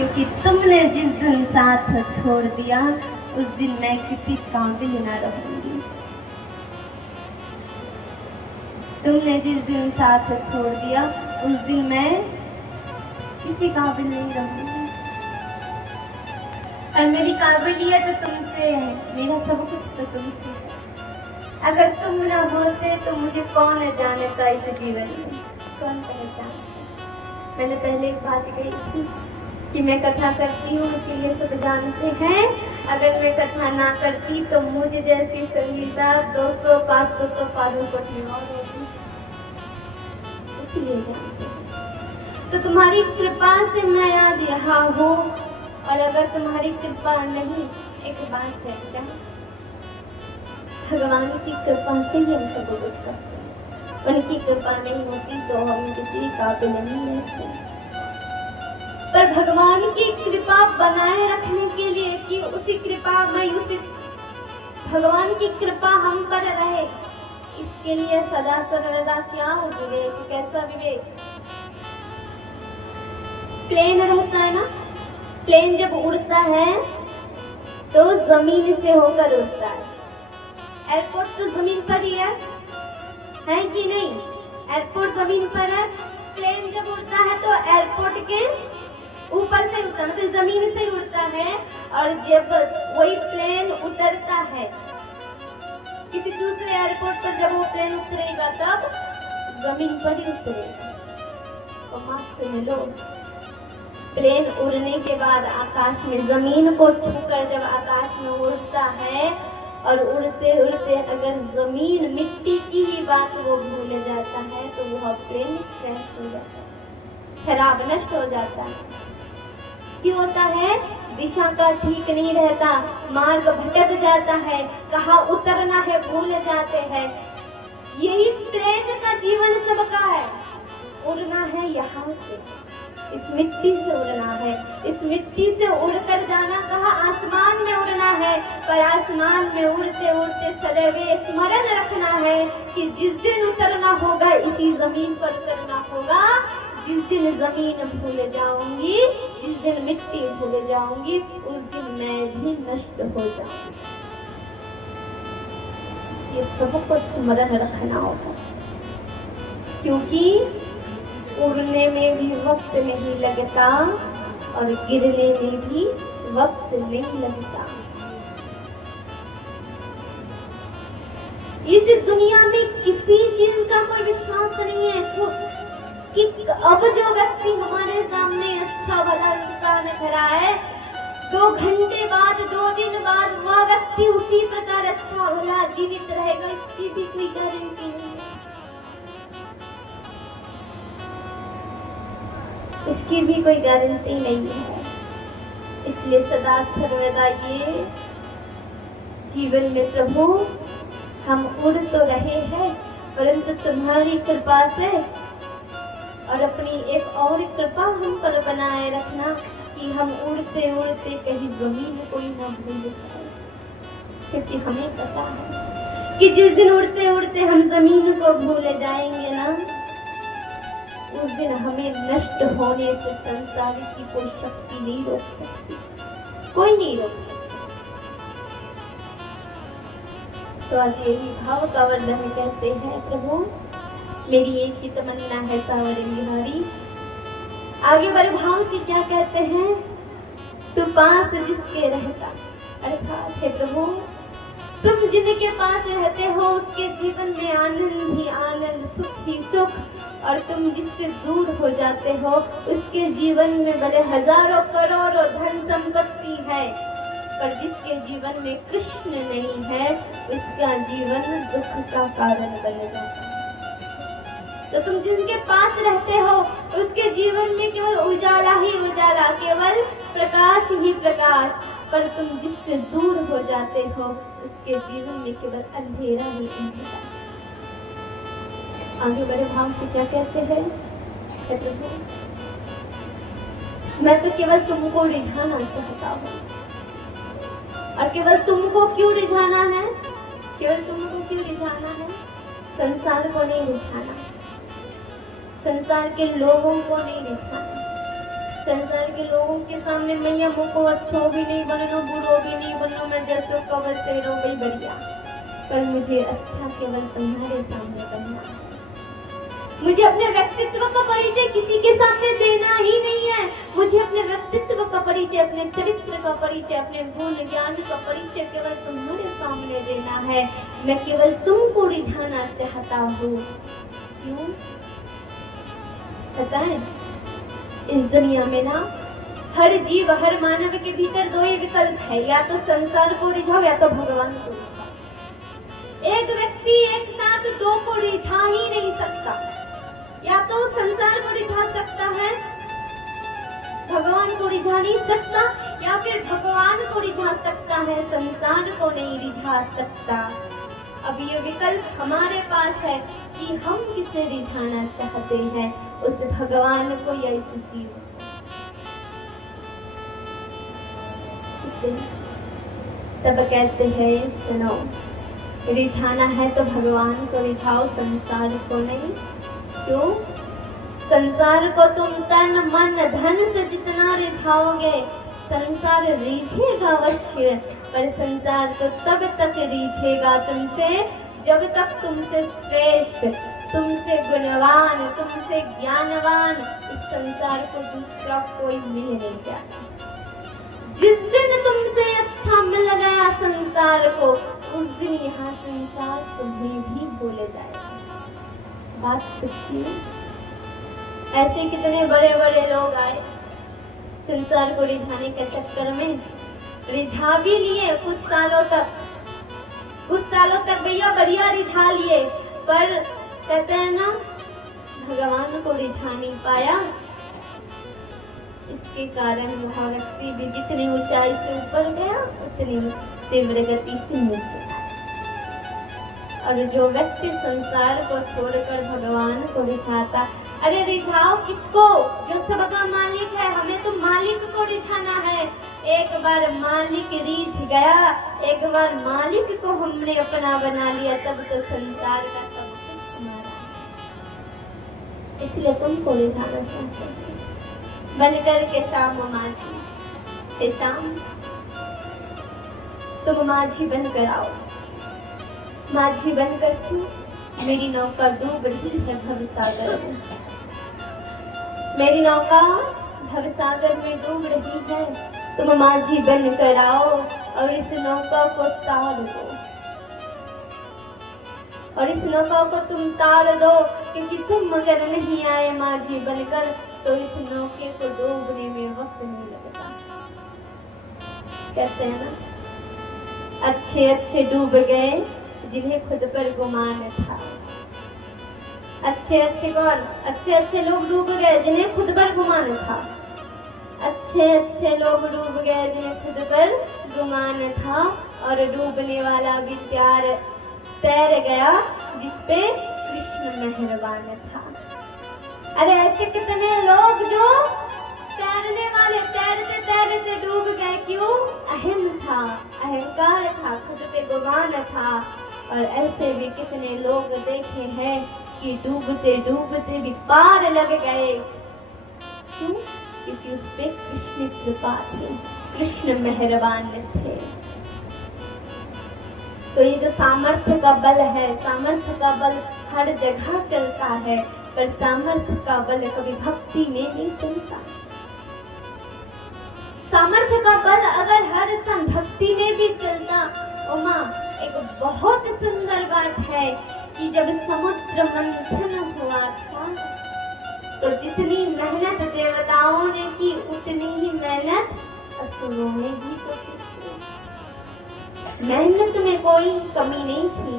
क्योंकि तुमने जिस दिन साथ छोड़ दिया उस दिन मैं किसी काबिल न रहूंगी। तुमने जिस दिन साथ छोड़ दिया उस दिन मैं किसी काबिल नहीं रहूंगी। और मेरी काबिलियत तुमसे है, मेरा सब कुछ तो तुमसे है। अगर तुम न होते तो मुझे कौन जानता इस जीवन में, कौन पहचानता। मैंने पहले एक बात कही थी कि मैं कथा करती हूँ इसीलिए सब जानते हैं। अगर मैं कथा ना करती तो मुझे जैसी संगीता 200-500 तो पारों को और होती, इसलिए जानते हैं। तो तुम्हारी कृपा से मैं आज यहाँ हूँ, और अगर तुम्हारी कृपा नहीं, एक बात है क्या, भगवान की कृपा से ही हम सब कुछ करते हैं। उनकी कृपा नहीं होती तो हम किसी काबिल नहीं रहते। पर भगवान की कृपा बनाए रखने के लिए कि उसी कृपा में उसी भगवान की कृपा हम पर रहे, इसके लिए सदा सर्वदा क्या विवेक, कैसा विवेक। प्लेन रहता है ना, प्लेन जब उड़ता है तो जमीन से होकर उड़ता है। एयरपोर्ट तो जमीन पर ही है कि नहीं? एयरपोर्ट जमीन पर है। प्लेन जब उड़ता है तो एयरपोर्ट के ऊपर से उड़ता है, मतलब जमीन से उड़ता है। और जब वही प्लेन उतरता है किसी दूसरे एयरपोर्ट पर, जब वो प्लेन उतरेगा तब जमीन पर ही उतरेगा। तो मस्त मिलो, प्लेन उड़ने के बाद आकाश में जमीन को छूकर जब आकाश में उड़ता है और उड़ते उड़ते अगर जमीन मिट्टी की ही बात वो भूल जाता है तो वह प्लेन क्रैश हो जाता है, खराब नष्ट हो जाता है। क्यों होता है? दिशा का ठीक नहीं रहता, मार्ग भटक जाता है, कहाँ उतरना है भूल जाते हैं। यही प्लेन का जीवन सबका है। उड़ना है यहाँ से, इस मिट्टी से उड़ना है, इस मिट्टी से उड़कर जाना, कहाँ आसमान में उड़ना है। पर आसमान में उड़ते उड़ते सदैव स्मरण रखना है कि जिस दिन उतरना होगा इसी जमीन पर उतरना होगा। जिस दिन जमीन भूल जाऊंगी, जिस दिन मिट्टी भूल जाऊंगी, उस दिन मैं भी नष्ट हो जाऊंगी। ये सबको स्मरण रखना होगा, क्योंकि उड़ने में भी वक्त नहीं लगता और गिरने में भी वक्त नहीं लगता। इस दुनिया में किसी चीज का कोई विश्वास नहीं है कि अब जो व्यक्ति हमारे सामने अच्छा भला इंसान खड़ा है, 2 घंटे बाद, 2 दिन बाद वह व्यक्ति उसी प्रकार अच्छा भला जीवित रहेगा, इसकी भी कोई गारंटी नहीं है। इसकी भी कोई गारंटी नहीं है। इसलिए सदा सर्वदा ये जीवन में प्रभु हम उड़ तो रहे हैं, परंतु तुम्हारी कृपा से और अपनी एक और कृपा हम पर बनाए रखना कि हम उड़ते उड़ते कहीं जमीन कोई ना भूल जाए। क्योंकि हमें पता है कि जिस दिन उड़ते उड़ते हम जमीन को भूल जाएंगे ना, उस दिन हमें नष्ट होने से संसार की कोई शक्ति नहीं रोक सकती, कोई नहीं रोक सकती। तो आज यही भाव का वर्णन कहते हैं, प्रभु मेरी एक ही तमन्ना है सावरे बिहारी। आगे बड़े भाव से क्या कहते हैं, तू पास जिसके रहता, अर्थात है प्रभु तुम जिनके पास रहते हो उसके जीवन में आनंद ही आनंद, सुख ही सुख। और तुम जिससे दूर हो जाते हो उसके जीवन में भले हजारों करोड़ों धन संपत्ति है, पर जिसके जीवन में कृष्ण नहीं है उसका जीवन दुख का कारण बन जाता है। तो तुम जिसके पास रहते हो उसके जीवन में केवल उजाला ही उजाला, केवल प्रकाश ही प्रकाश। पर तुम जिससे दूर हो जाते हो उसके जीवन में केवल अंधेरा ही अंधेरा। आगे बड़े भाव से क्या कहते हैं, मैं तो केवल तुमको रिझाना चाहता हूँ। और केवल तुमको क्यों रिझाना है? केवल तुमको क्यों रिझाना है? संसार को नहीं रिझाना, संसार के लोगों को नहीं रिझाना, संसार के लोगों के सामने मैया मुझको अच्छो भी नहीं बननो, बुरो भी नहीं बननो, मैं जैसो कवर से रहो गई बढ़िया, पर मुझे अच्छा केवल तुम्हारे सामने बनना है। मुझे अपने व्यक्तित्व का परिचय किसी के सामने देना ही नहीं है। मुझे अपने व्यक्तित्व का परिचय, अपने चरित्र का परिचय, अपने गुण ज्ञान का परिचय केवल तुम्हारे सामने देना है। मैं केवल तुमको रिझाना चाहता हूँ। क्यों? पता है, इस दुनिया में ना हर जीव, हर मानव के भीतर दो ही विकल्प है, या तो संसार को रिझाओ या तो भगवान को रिझाओ। एक व्यक्ति एक साथ दो को रिझा ही नहीं सकता। या तो संसार को रिझा सकता है, भगवान को रिझा नहीं सकता, या फिर भगवान को रिझा सकता है, संसार को नहीं रिझा सकता। अब ये विकल्प हमारे पास है कि हम किसे रिझाना चाहते हैं, उस भगवान को या इस जीव को। तब कहते हैं सुनो, रिझाना है तो भगवान को रिझाओ, संसार को नहीं। क्यों? संसार को तुम तन मन धन से जितना रिझाओगे, संसार रिझेगा अवश्य, पर संसार तो तब तक रिझेगा तुमसे जब तक तुमसे श्रेष्ठ, तुमसे गुणवान, तुमसे ज्ञानवान इस संसार को दूसरा कोई मिल नहीं जाता। जिस दिन तुमसे अच्छा मिल गया संसार को, उस दिन यहाँ संसार तुम्हें भी भूल जाएगा। बात सच्ची है। ऐसे कितने बड़े बड़े लोग आए संसार को रिझाने के चक्कर में, रिझा भी लिए कुछ सालों तक भैया बढ़िया रिझा लिए, पर कहते हैं ना भगवान को रिझा नहीं पाया। इसके कारण वह व्यक्ति भी जितनी ऊंचाई से ऊपर गया उतनी तीव्र गति से नीचे। और जो व्यक्ति संसार को छोड़कर भगवान को रिझाता, अरे रिझाओ किसको? जो सबका मालिक है, हमें तो मालिक को रिझाना है। एक बार मालिक रीझ गया, एक बार मालिक को हमने अपना बना लिया, तब तो संसार का सब कुछ हमारा है। इसलिए तुमको रिझाना चाहते हैं बनकर के श्याम माझी। हे श्याम, तुम माझी बनकर आओ। माझी बनकर क्यों? मेरी नौका डूब रही है भवसागर में, मेरी नौका भवसागर में डूब रही है। तुम माझी बनकर आओ और इस नौका को तार दो, और इस नौका को तुम तार दो, क्योंकि तुम अगर नहीं आए माझी बनकर तो इस नौके को डूबने में वक्त नहीं लगता। कहते हैं ना, अच्छे अच्छे डूब गए जिन्हें खुद पर गुमान था। अच्छे अच्छे कौन? अच्छे अच्छे लोग डूब गए जिन्हें खुद पर गुमान था। अच्छे अच्छे लोग डूब गए जिन्हें खुद पर गुमान था, और डूबने वाला भी तैर गया जिसपे कृष्ण मेहरबान था। अरे ऐसे कितने लोग जो तैरने वाले तैरते तैरते डूब गए। क्यों? अहम था, अहंकार था, खुद पे गुमान था। और ऐसे भी कितने लोग देखे हैं कि डूबते डूबते भी पार लग गए। क्यों? क्योंकि उस पे कृष्ण कृपा थी, कृष्ण मेहरबान थे। तो ये जो सामर्थ्य का बल है, सामर्थ्य का बल हर जगह चलता है, पर सामर्थ्य का बल कभी भक्ति में नहीं चलता। सामर्थ्य का बल अगर हर स्थान भक्ति में भी चलता, उमा एक बहुत सुंदर बात है कि जब समुद्र मंथन हुआ था तो जितनी मेहनत देवताओं ने की उतनी ही मेहनत असुरों ने भी तो की। मेहनत में कोई कमी नहीं थी,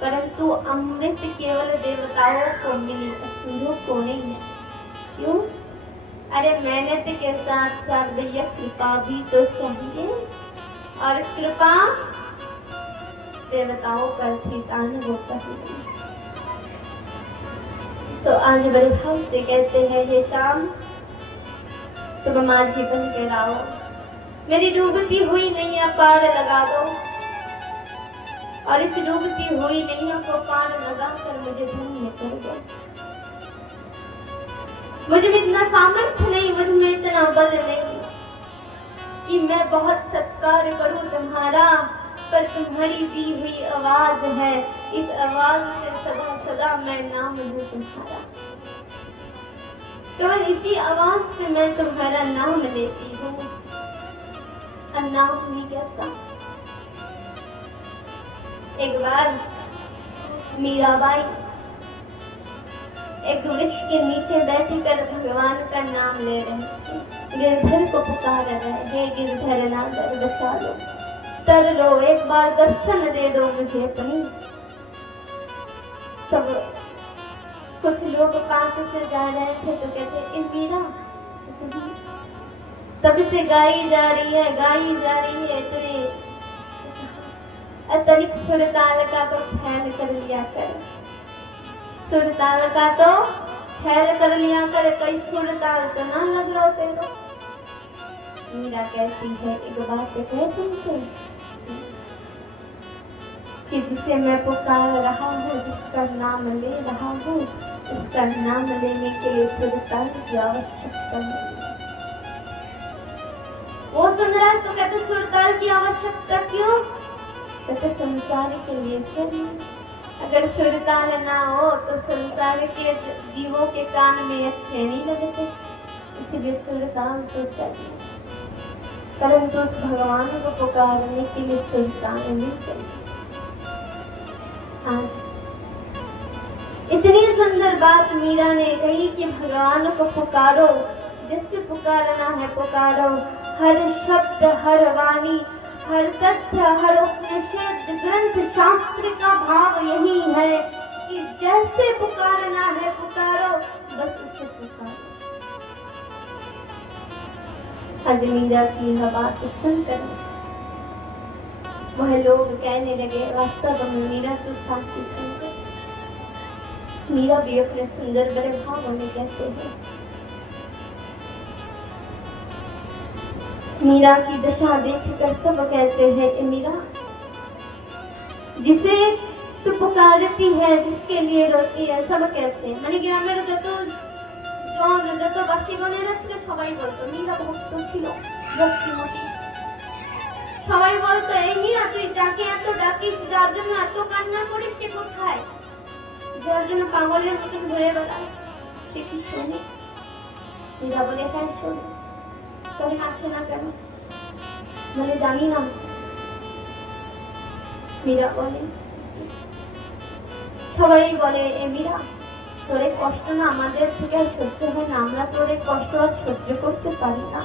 परंतु अमृत केवल देवताओं को मिली, असुरों को नहीं। क्यों? अरे मेहनत के साथ साथ भैया कृपा भी तो चाहिए, और कृपा देवताओं पर थी, दानवों पर नहीं। तो आज बड़े भाव से कहते हैं, हे श्याम तुम माझी बन के लाओ, मेरी डूबती हुई नैया पार लगा दो, और इस डूबती हुई नैया को पार लगा कर मुझे धन्य कर दो। मुझ में इतना सामर्थ्य नहीं, मुझ में इतना बल नहीं कि मैं बहुत सत्कार करूं तुम्हारा, पर तुम्हारी दी हुई आवाज है, इस आवाज से सदा सदा मैं नाम लूं तुम्हारा। केवल इसी आवाज से मैं तुम्हारा नाम लेती हूँ। और नाम भी कैसा? एक बार मीराबाई एक वृक्ष के नीचे बैठकर भगवान का नाम ले रहे थे। गिरधर को पुकार रहे, हे गिरधर नागर बचा लो, तर लो, एक बार दर्शन दे दो मुझे अपनी। तब कुछ लोग पास से जा रहे थे तो कहते, मीरा तब से गाई जा रही है, गाई जा रही है, इतने अतिरिक्त सुर ताल का तो ख्याल कर लिया कर, सुर ताल का तो ख्याल कर लिया कर, कई सुर ताल तो ना लग रहा तेरे। मीरा कहती है, एक बात कहे तुमसे कि जिसे मैं पुकार रहा हूँ, जिसका नाम ले रहा हूँ, उसका नाम लेने के लिए सुर ताल की आवश्यकता नहीं। वो सुन रहा है तो कहते सुर ताल की आवश्यकता क्यों? कहते संसार के लिए चाहिए। अगर सुर ताल ना हो तो संसार के जीवों के कान में अच्छे नहीं लगते, इसलिए सुर ताल तो चाहिए। परंतु उस भगवान को पुकारने के लिए सुर ताल नहीं चाहिए। आज इतनी सुंदर बात मीरा ने कही कि भगवान को पुकारो, जिससे पुकारना है पुकारो। हर शब्द, हर वाणी, हर तथ्य, हर उपनिषद ग्रंथ शास्त्र का भाव यही है कि जैसे पुकारना है पुकारो, बस उसे पुकारो। आज मीरा की यह बात सुनकर वह लोग कहने लगे, वास्तव में मीरा की साक्षी सुनकर मीरा भी अपने सुंदर बड़े भावों में कहते हैं। मीरा की दशा देखकर सब कहते हैं, ए मीरा, जिसे तू पुकारती है, जिसके लिए रोती है, सब कहते हैं। মানে গ্রামের যত বাসিগণেরা ছিল সবাই বলতো मीरा ভক্ত ছিল, ভক্তিমতী। সবাই বলতো, এই मीरा তুই যাকে এত ডাকিস, যার জন্য এত কান্না করিস, সে কোথায়? যার জন্য পাগলের মতন ঘুরে বেড়ায়, সে কি শোনে? मीरा বলে, হ্যাঁ শোনে। তবে আসে না কেন? মানে জানি না। मीरा বলে, সবাই বলে, এ मीरा তোরে কষ্ট না আমাদের থেকে সহ্য হয় না, আমরা তোরে কষ্ট আর সহ্য করতে পারি না।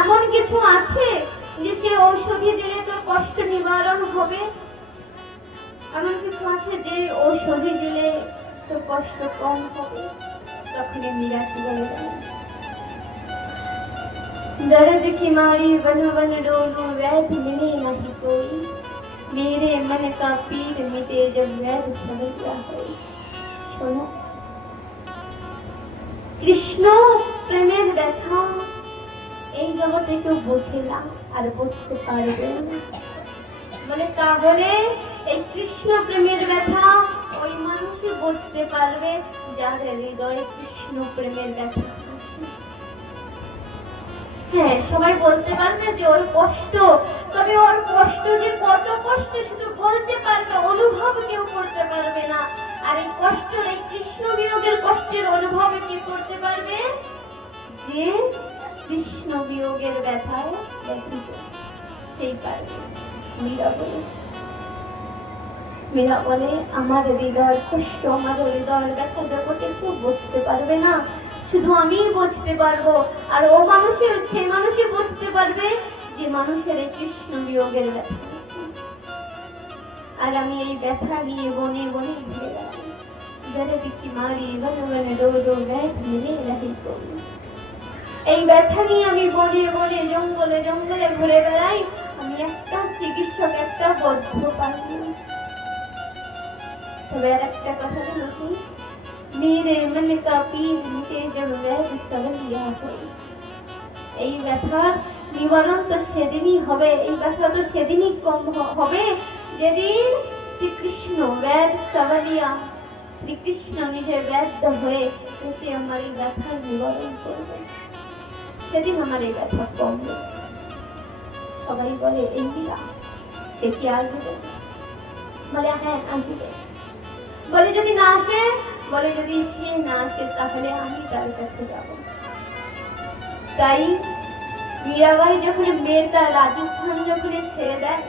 এমন কিছু আছে যে সে ঔষধি দিলে তোর কষ্ট নিবারণ হবে? এমন কিছু আছে যে ঔষধি দিলে তোর কষ্ট কম হবে? তখন मीरा কি বলে জানেন? दर्द की मारी वन वन डोलू, वैध मिले नहीं कोई, मेरे मन का पीर मिटे जब वैध समझा है। শোনো, কৃষ্ণ প্রেমের ব্যথা এই জগতে কেউ বোঝে না আর বুঝতে পারবে না। বলে তাহলে এই কৃষ্ণ প্রেমের ব্যথা ওই মানুষই বুঝতে পারবে যার হৃদয়ে কৃষ্ণ প্রেমের ব্যথা। হ্যাঁ, সবাই বলতে পারবে যে ওর কষ্ট, তবে ওর কষ্ট যে কত কষ্ট শুধু বলতে পারবে, অনুভব কেউ করতে পারবে না। আর এই কষ্ট, এই কৃষ্ণ বিয়োগের কষ্টের অনুভব কি করতে পারবে? যে কৃষ্ণ বিয়োগের ব্যথায় ব্যথিত, সেই পারবে। मीरा বলে আমার হৃদয়ের কষ্ট, আমার হৃদয়ের ব্যথা জগতে কেউ বুঝতে পারবে না, শুধু আমিই বুঝতে পারবো। আর ও মানুষের, সে মানুষই বুঝতে পারবে যে মানুষের এই কৃষ্ণ বিয়োগের ব্যথা। আর আমি এই ব্যথা নিয়ে বনে বনে ঘুরে বেড়াই, দর্দ কি মারি বন বন ডোডো, ব্যথ মিলে রহি কোই। এই ব্যথা নিয়ে আমি বনে বনে জঙ্গলে জঙ্গলে ঘুরে বেড়াই, আমি একটা চিকিৎসক, একটা বদ্ধ পাইনি। তবে আর একটা কথা জানো কি? मेरे मन का पीर मिटे जब वैध समझिया है। এই ব্যথার নিবারণ তো সেদিনই হবে, এই ব্যথা তো সেদিনই কম হবে যেদিন শ্রীকৃষ্ণ, वैध समझिया শ্রীকৃষ্ণ নিজে ব্যর্থ হয়ে এসে আমার এই ব্যথা নিবারণ করবে, সেদিন আমার এই ব্যথা কমবে। সবাই বলে এই মীরা, সে কি আসবে? বলে হ্যাঁ আসবে। বলে যদি না আসে, বলে যদি সে না আসে তাহলে আমি তার কাছে যাব। তাই মীরাবাই যখন মেয়েটা রাজস্থান যখন ছেড়ে দেয়,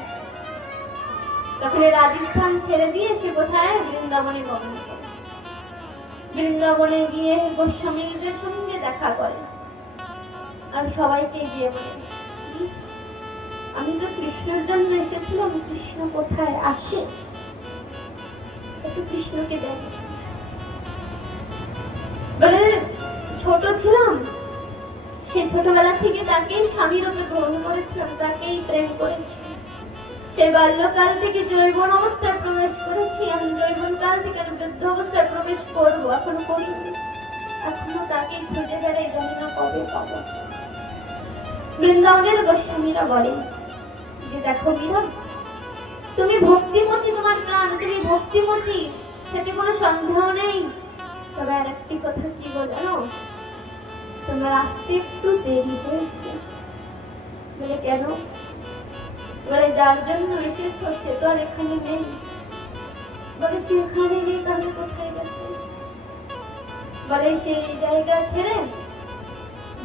তখন রাজস্থান ছেড়ে দিয়ে সে কোথায় বৃন্দাবনে গমন করে। বৃন্দাবনে গিয়ে গোস্বামীদের সঙ্গে দেখা করে আর সবাইকে গিয়ে বলে, আমি তো কৃষ্ণের জন্য এসেছিলাম, কৃষ্ণ কোথায় আছে? একটু কৃষ্ণকে দেখ। বলে ছোট ছিলাম, সে ছোটবেলা থেকে তাকে স্বামীর রূপে গ্রহণ করেছিলাম, তাকেই প্রেম করেছি। সে বাল্যকাল থেকে যৌবন অবস্থায় প্রবেশ করেছি, আমি যৌবন কাল থেকে বৃদ্ধ অবস্থায় প্রবেশ করবো, এখনো করিনি। এখনো তাকে খুঁজে বেড়াই, জানি না কবে পাবো। বৃন্দাবনের গোস্বামীরা বলেন যে দেখো মীরা, তুমি ভক্তিমতী, তোমার প্রাণ, তুমি ভক্তিমতী, সেটি কোনো সন্দেহ নেই। তবে আর একটি কথা কি বলো, তোমার আসতে একটু দেরি হয়েছে। বলে কেন? বলে যার জন্য এসেছো সে তো আর এখানে নেই। বলে সে এখানে নেই, তাহলে কোথায় গেছে? বলে সেই জায়গা ছেড়ে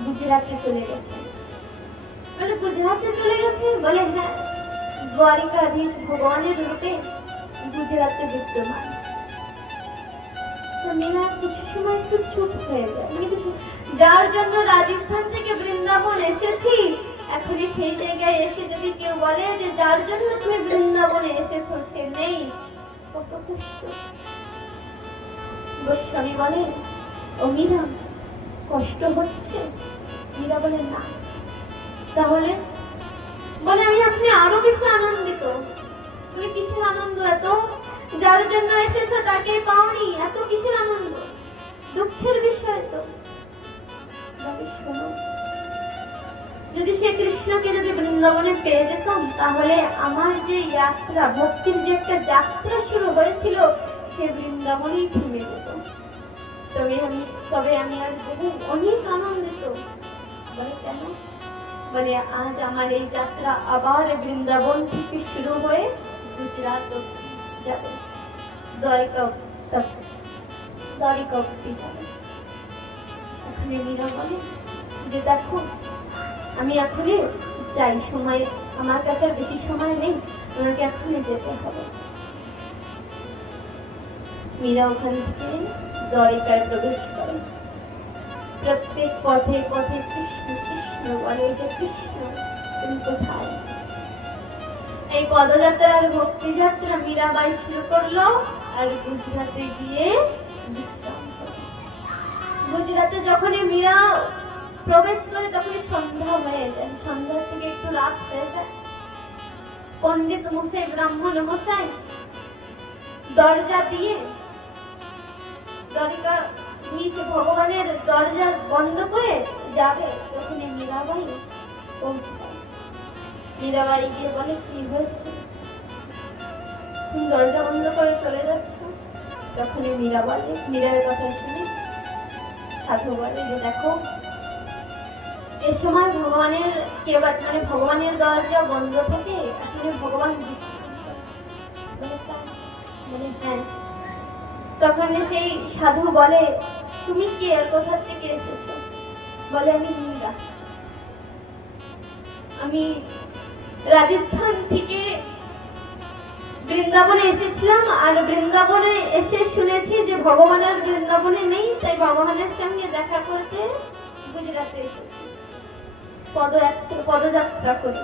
গুজরাটে চলে গেছে। বলে গুজরাটে চলে গেছে? বলে হ্যাঁ, দ্বারিকাধীশ ভগবানের রূপে গুজরাটে বিদ্যমান। তো মীরা কিছু সময় একটু চুপ হয়ে যায়, যার জন্য রাজস্থান থেকে বৃন্দাবন এসেছি, এখনই সেই জায়গায় এসে যদি কেউ বলে যে যার জন্য তুমি বৃন্দাবনে এসেছো সে নেই, কত কষ্ট। গোস্বামী বলে, ও মীরা কষ্ট হচ্ছে? মীরা বলে না। তাহলে? বলে আমি আপনি আরো বেশি আনন্দিত। তুমি কিসের আনন্দ এত? যার জন্য এসেছো তাকে পাওনি, এত কিসের আনন্দ? দুঃখের বিষয় তো। শোনো, যদি সে কৃষ্ণকে যদি বৃন্দাবনে পেয়ে যেতাম, তাহলে আমার যে যাত্রা, ভক্তির যে একটা যাত্রা শুরু হয়েছিল, সে বৃন্দাবনেই থেমে যেত। তবে আমি আজ বহু অনেক আনন্দিত। বলে কেন? বলে আজ আমার এই যাত্রা আবার বৃন্দাবন থেকে শুরু হয়ে গুজরাট যাবে, দ্বারিকা অবধি যাবে। ওখানে মীরা বলে যে দেখো, আমি এখনই যাই, সময় আমার কাছে বেশি সময় নেই, আমাকে এখনই যেতে হবে। মীরা ওখান থেকে দ্বারিকায় প্রবেশ করে। প্রত্যেক পথে পথে কৃষ্ণ কৃষ্ণ বলে, যে কৃষ্ণ তুমি কোথায়? এই পদযাত্রার ভক্তি যাত্রা মীরাবাই শুরু করলো আর গুজরাটে গিয়ে বিশ্রাম করে। গুজরাটে যখনই মীরা প্রবেশ করে তখনই সন্ধ্যা হয়ে যায়, সন্ধ্যা থেকে একটু রাত হয়ে যায়। পণ্ডিত মশাই, ব্রাহ্মণ মশাই দরজা দিয়ে ভগবানের দরজা বন্ধ করে যাবে, তখনই মীরাবাই পৌঁছায়। মীরাবাই গিয়ে বলে কি হয়েছে, তুমি দরজা বন্ধ করে চলে যাচ্ছ? তখনই মীরা বলে, মীরার কথা শুনে সাধু বলে যে দেখো, এ সময় ভগবানের মানে ভগবানের দরজা বন্ধ থাকে, আসলে ভগবান বলে হ্যাঁ। তখন সেই সাধু বলে, তুমি কে, কোথা থেকে এসেছো? বলে আমি মীরা, আমি রাজস্থান থেকে বৃন্দাবনে এসেছিলাম, আর বৃন্দাবনে এসে শুনেছি যে ভগবানের বৃন্দাবনে নেই, তাই ভগবানের সঙ্গে দেখা করতে গুজরাটে এসেছি, পদযাত্রা করি।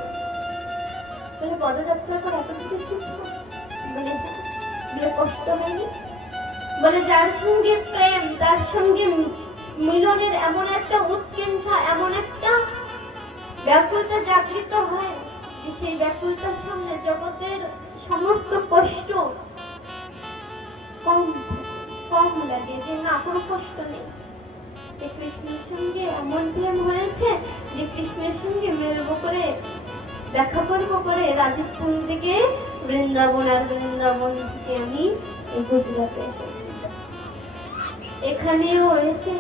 বলে পদযাত্রা করে এত কিছু এসেছো? বলে কষ্ট হয়নি? বলে যার সঙ্গে প্রেম, তার সঙ্গে মিলনের এমন একটা উৎকণ্ঠা, এমন একটা ব্যাকুলতা জাগৃত হয় যে সেই ব্যাকুলতার সামনে জগতের সমস্ত কষ্ট কম লাগে, যে না কোনো কষ্ট নেই। কৃষ্ণের সঙ্গে এমন প্রেম হয়েছে যে কৃষ্ণের সঙ্গে মেলবো করে, দেখা করবো করে রাজস্থান থেকে বৃন্দাবন, আর বৃন্দাবন থেকে আমি গুজরাটে এসেছি। এখানেও এসে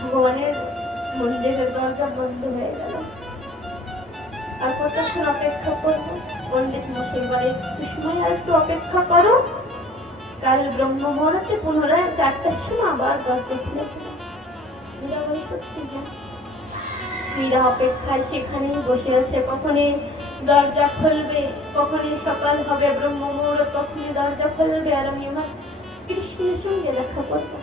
ভগবানের মন্দিরের দরজা বন্ধ হয়ে গেল। আর কতক্ষণ অপেক্ষা করবো? পণ্ডিত মশাই বলে একটু সময় আর একটু অপেক্ষা করো, কাল ব্রহ্ম মুহূর্তে পুনরায় 4টার সময় আবার দরজা খুলেছিল। মীরা বলে সত্যি যা। মীরা অপেক্ষায় সেখানেই বসে আছে, কখনই দরজা খুলবে, কখনই সকাল হবে, ব্রহ্ম মুহূর্ত কখনই দরজা খুলবে, আর আমি আমার কৃষ্ণের সঙ্গে দেখা করবো।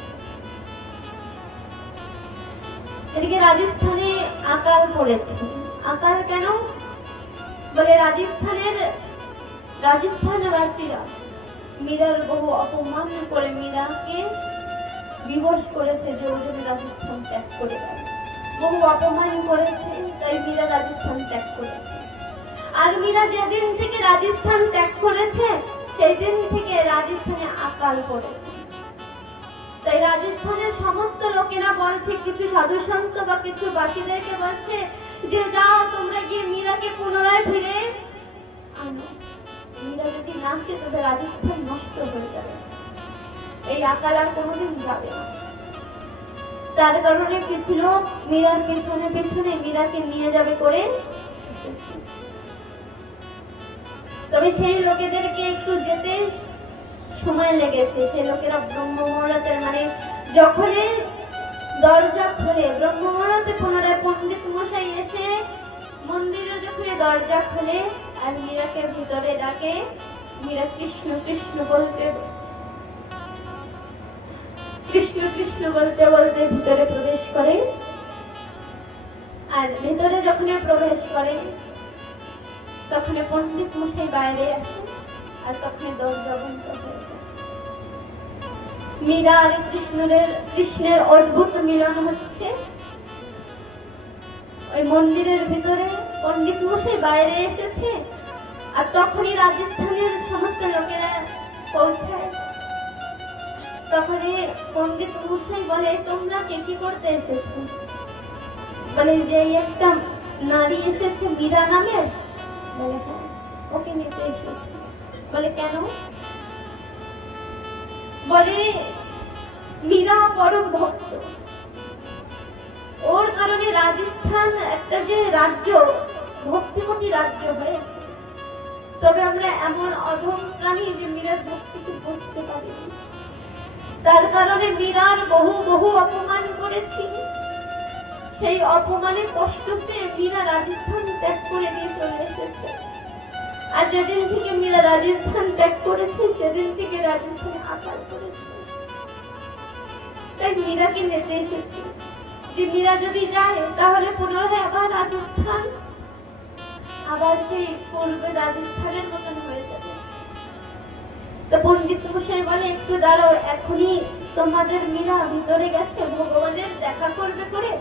এদিকে রাজস্থানে আকাল পড়েছে। আকাল কেন? বলে রাজস্থানবাসীরা মীরার বহু অপমান করে মীরাকে বিবশ করেছে যে ও যেন রাজস্থান ত্যাগ করে দেয়। বহু অপমান করেছে, তাই মীরা রাজস্থান ত্যাগ করেছে। আর মীরা যেদিন থেকে রাজস্থান ত্যাগ করেছে সেই দিন থেকে রাজস্থানে আকাল পড়েছে। তাই রাজস্থানের সমস্ত লোকেরা বলছে, কিছু সাধু সন্ত বা কিছু বাসীদেরকে বলছে যে যাও তোমরা গিয়ে মীরাকে পুনরায় ফিরে আনো। মীরা যদি না আসে তবে রাজস্থান নষ্ট হয়ে যাবে, এই আকাল আর কোনোদিন যাবে না। তার কারণে কিছু লোক মীরার পেছনে পেছনে মীরাকে নিয়ে যাবে করে এসেছে। তবে সেই লোকেদেরকে একটু যেতে সময় লেগেছে। সেই লোকেরা ব্রহ্ম মুহূর্তের মানে যখনই দরজা খুলে, ব্রহ্ম মুহূর্তে পুনরায় পণ্ডিত মশাই এসে মন্দিরে যখন দরজা খুলে আর মীরাকে ভিতরে ডাকে, মীরা কৃষ্ণ কৃষ্ণ বলতে বলতে ভিতরে প্রবেশ করে। আর ভিতরে যখন প্রবেশ করে তখন পণ্ডিত মশাই বাইরে আসে, আর তখন দরজা বন্ধ হয়ে যায়। মীরা আর কৃষ্ণের অদ্ভুত মিলন হচ্ছে। ওই মন্দিরের ভিতরে পণ্ডিত মশাই বাইরে এসেছে, আর তখনই রাজস্থানের সমস্ত লোকেরা পৌঁছায়। তখনই পণ্ডিত মশাই বলে, তোমরা কে কি করতে এসেছো? বলে যে একটা নারী এসেছে মীরা নামের। বলে হ্যাঁ, ওকে নিতে এসেছে। বলে কেন? বলে মীরা পরম ভক্ত, ওর কারণে রাজস্থান একটা যে রাজ্য, ভক্তিমতী রাজ্য হয়েছে। তবে আমরা এমন অধম প্রাণী যে মীরার ভক্তিকে বুঝতে পারিনি। তার কারণে মীরার বহু অপমান করেছি। সেই অপমানে কষ্ট পেয়ে মীরা রাজস্থান ত্যাগ করে দিয়ে চলে এসেছে। আর যেদিন থেকে মীরা রাজস্থান ত্যাগ করেছে সেদিন থেকে রাজস্থানে আকাল করেছে। তাই মীরাকে নিতে এসেছি যে মীরা যদি যায় তাহলে পুনরায় আবার রাজস্থান আবার সেই পূর্বে রাজস্থানের মতন হয়ে যাবে। তো পণ্ডিত মশাই বলে, একটু দাঁড়াও, এখনই তোমাদের মীরা ভিতরে গেছে ভগবানের দেখা করবে করে।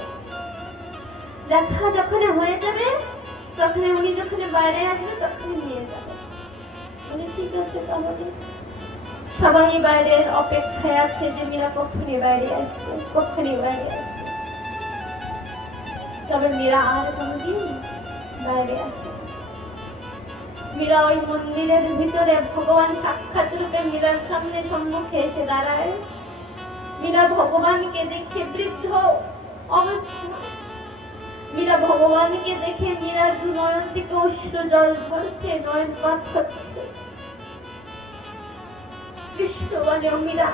দেখা যখন হয়ে যাবে তখন উনি যখন বাইরে আসবে তখন নিয়ে যাবে। উনি ঠিক আছে। তাহলে সবাই বাইরের অপেক্ষায় আছে যে মীরা কখনই বাইরে আসবে, কখনই বাইরে আসবে। তবে মীরা আর কোনদিন বাইরে আসে। মীরা ওই মন্দিরের ভিতরে ভগবান সাক্ষাৎ রূপে মীরার সামনে সম্মুখে এসে দাঁড়ায়। মীরা ভগবানকে দেখে বৃদ্ধ অবস্থা, মীরা ভগবানকে দেখে মীরার নয়ন থেকে অশ্রু জল ঝরছে, নয়নপাত হচ্ছে। কৃষ্ণ বলে, মীরা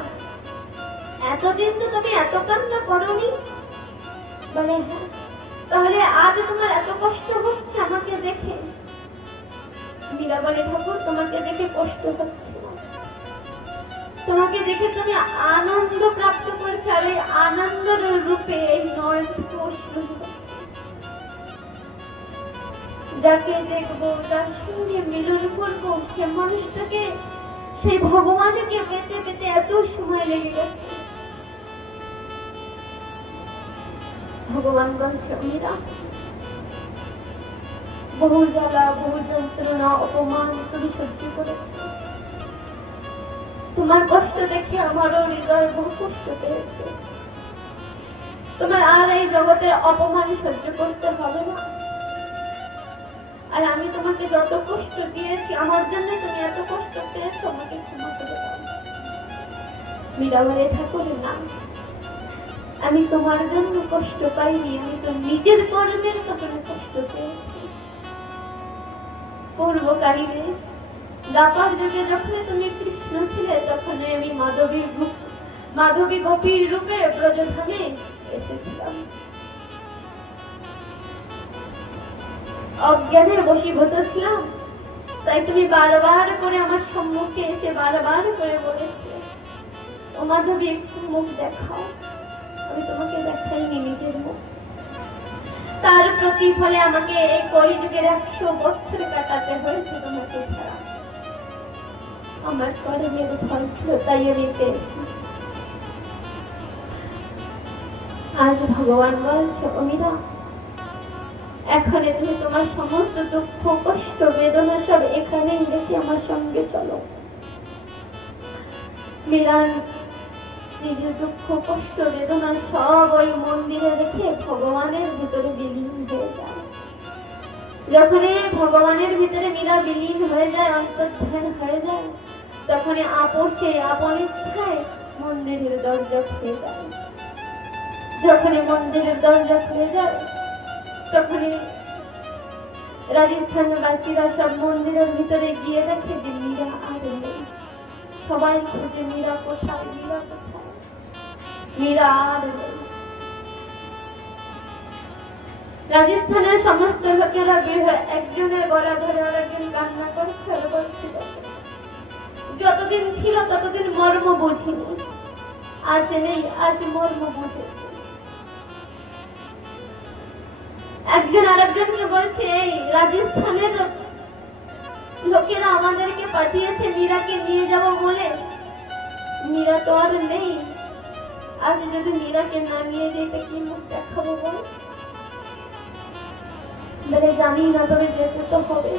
এতদিন তো তুমি এত কান্না করোনি। বলে হ্যাঁ। তাহলে আজ তোমার এত কষ্ট হচ্ছে আমাকে দেখে? মীরা বলে, ঠাকুর তোমাকে দেখে কষ্ট হচ্ছে না, তোমাকে দেখে তুমি আনন্দ প্রাপ্ত করেছে, আর এই আনন্দের রূপে এই নয়ন থেকে অশ্রু ঝরছে। যাকে দেখবো, যার সঙ্গে মিলন করবো, সে মানুষটাকে, সেই ভগবানকে পেতে পেতে এত সময় লেগে গেছে। ভগবান বলছে, মীরা বহু জ্বালা, বহু যন্ত্রণা, অপমান তুমি সহ্য করেছ। তোমার কষ্ট দেখে আমারও হৃদয় বহু কষ্ট পেয়েছে। তোমার আর এই জগতের অপমান সহ্য করতে হবে না। আর আমি তোমাকে যত কষ্ট দিয়েছি, আমার জন্য তুমি এত কষ্ট পেয়েছো, আমাকে ক্ষমা করে দাও। মীরা বলে, ঠাকুর না, আমি তোমার জন্য কষ্ট পাইনি, আমি তো নিজের কর্মের কারণে কষ্ট পেয়েছি। পূর্বকালীনে দ্বাপর যুগে যখন তুমি কৃষ্ণ ছিলে, তখন আমি মাধবী গোপীর রূপে ব্রজধামে এসেছিলাম। অজ্ঞানে বশীভূত ছিলাম, তাই তুমি বারবার করে আমার সম্মুখে এসে বারবার করে বলেছিলে, ও মাধবী একটু মুখ দেখাও। আমি তোমাকে দেখাইনি নিজের মুখ। তার প্রতিফলে আমাকে এই কলিযুগের 100 বছর কাটাতে হয়েছে তোমাকে ছাড়া। আমার কর্মের ফল ছিল, তাই আমি পেয়েছি। আজ ভগবান বলছে, অমিরা, এখন তুমি তোমার সমস্ত দুঃখ কষ্ট বেদনা সব এখানেই রেখে আমার সঙ্গে চলো। মিলান নিজের দুঃখ কষ্ট বেদনা সব ওই মন্দিরে রেখে ভগবানের ভিতরে বিলীন হয়ে যায়। যখনই ভগবানের ভিতরে মীরা বিলীন হয়ে যায়, অন্তর্ধান হয়ে যায়, তখনই আপোষে আপন ইচ্ছায় মন্দিরের দরজা খুলে যায়। যখনই মন্দিরের দরজা খুলে যায়, তখনই রাজস্থানবাসীরা সব মন্দিরের ভিতরে গিয়ে দেখে যে মীরা আর নেই। সবাই খুঁজে, মীরা কোথায়, মীরা কোথায়, মীরা আর নেই। রাজস্থানের সমস্ত লোকেরা একজনের গলা ধরে আরেকজন কান্না করছে আর বলছিল, যতদিন ছিল ততদিন মর্ম বুঝিনি, আজ নেই, আজ মর্ম বুঝেছি। একজন আরেকজনকে বলছে, এই রাজস্থানের লোকেরা আমাদেরকে পাঠিয়েছে মীরাকে নিয়ে যাবো বলে, মীরা তো আর নেই, আজ যদি মীরাকে না নিয়ে যেতে কি মুখ দেখাবো বল? বলে, জানি না, তবে যেতে তো হবে।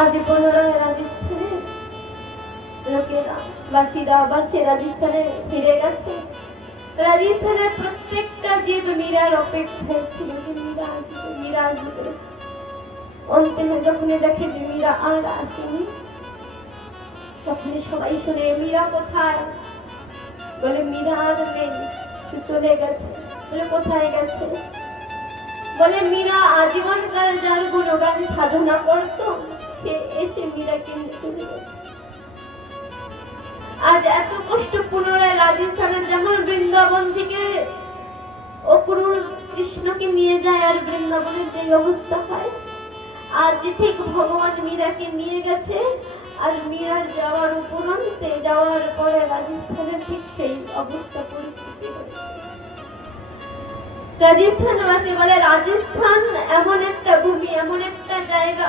আজ পুনরায় রাজস্থানের লোকেরা বাসীরা আবার সে রাজস্থানে ফিরে গেছে। রাজস্থানের প্রত্যেকটা জীব মীরার অপেক্ষায় ছিল যে মীরা আসবে, মীরা আসবে। অন্তিমে যখন দেখে যে মীরা আর আসেনি, তখন সবাই শুনে, মীরা কোথায়? বলে, মীরা আর নেই, সে চলে গেছে। বলে, কোথায় গেছে? বলে, মীরা আজীবন কাল যার গুণগান সাধনা করতো, সে এসে মীরাকে নিয়ে চলে গেছে। আজ এত কষ্ট পুনরায় রাজস্থানের যেমন বৃন্দাবন থেকে অক্রূর কৃষ্ণকে নিয়ে যায় আর বৃন্দাবনের যে অবস্থা হয়, আজ ঠিক ভগবান মীরাকে নিয়ে গেছে। আর মীরার যাওয়ার উপরান্তে যাওয়ার পরে রাজস্থানের ঠিক সেই অবস্থা পরিস্থিতি হয়েছে। রাজস্থানবাসী বলে, রাজস্থান এমন একটা ভূমি, এমন একটা জায়গা,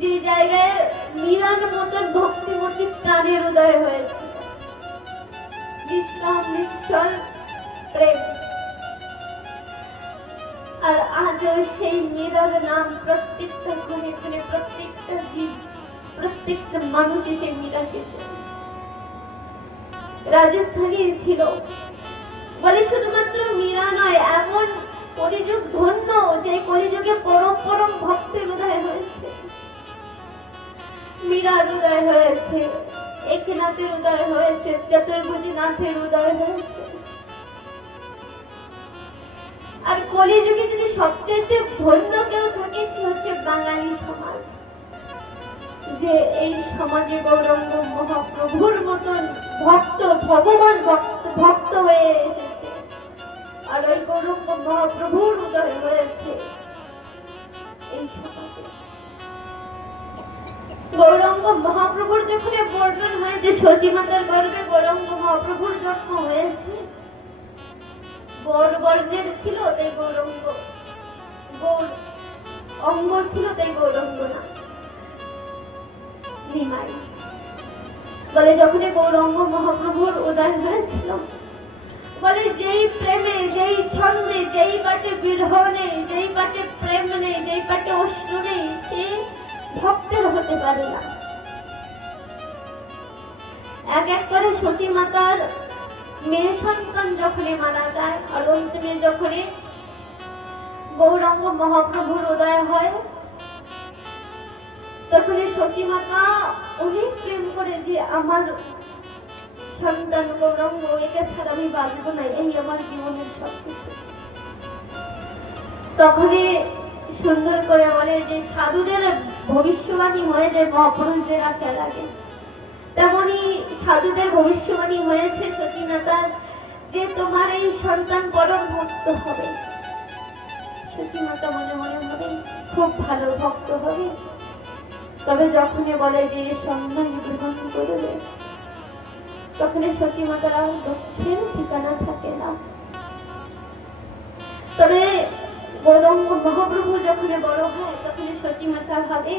যে জায়গায় মীরার মতন ভক্তিমতী প্রাণের উদয় হয়েছে। নিষ্কাম নিশ্চল প্রেম। আর আজও সেই মীরার নাম প্রত্যেকটা ঘরে ঘরে, প্রত্যেকটা জীব, প্রত্যেকটা মানুষই সেই মীরাকে চেনে। রাজস্থানী ছিল বলে, শুধুমাত্র মীরা নয়, এমন কলিযুগ ধন্য যে কলিযুগে পরম পরম ভক্তের উদয় হয়েছে। মীরার উদয় হয়েছে, একনাথের উদয় হয়েছে, চতুর্ভুজী নাথের উদয় হয়েছে। আর কলিযুগে যদি সবচেয়ে ধন্য কেউ থাকে, সে হচ্ছে বাঙালি সমাজ। যে এই সমাজে গৌরাঙ্গ মহাপ্রভুর মতন ভক্ত, ভগবান ভক্ত হয়ে এসেছে। আর ওই গৌরাঙ্গ মহাপ্রভুর উদয় হয়েছে এই সমাজে। গৌরাঙ্গ মহাপ্রভুর যেখানে বর্ণন হয় যে সতী মাতার গর্ভে গৌরাঙ্গ মহাপ্রভুর জন্ম হয়েছে, গৌর বর্ণের ছিল তাই গৌরাঙ্গ, গৌর অঙ্গ ছিল তাই গৌরাঙ্গ না। নিমাই বলে, যখন গৌরাঙ্গ মহাপ্রভুর উদয় হয়েছিল, বলে যেই প্রেমে, যেই ছন্দে, যেই পাটে বিরহ নেই, যেই পাটে প্রেম নেই, যেই পাটে অশ্রু নেই, সে ভক্তের হতে পারে না। এক এক করে সতী মাতার মেয়ে সন্তান যখনই মারা যায়, আর অন্তিমে যখনই গৌরাঙ্গ মহাপ্রভুর উদয় হয়, তখনই সতী মাতা অনেক প্রেম করে যে আমার সন্তান গৌরাঙ্গ, একে ছাড়া আমি বাঁচবো না, এই আমার জীবনের সবকিছু। তখনই সুন্দর করে বলে যে সাধুদের ভবিষ্যবাণী হয়ে যায় মহাপুরুষদের আসার আগে, তেমনি সাধুদের ভবিষ্যবাণী হয়েছে সতীমাতার যে তোমার এই সন্তান পরম ভক্ত হবে। সতীমাতা মনে মনে ভাবে খুব ভালো ভক্ত হবে। তবে যখনই বলে যে সন্ন্যাস গ্রহণ করবে, তখনই সতীমাতার আর দুঃখের ঠিকানা থাকে না। তবে গৌরাঙ্গ মহাপ্রভু যখন বড় হয়, তখন সতীমাতা ভাবে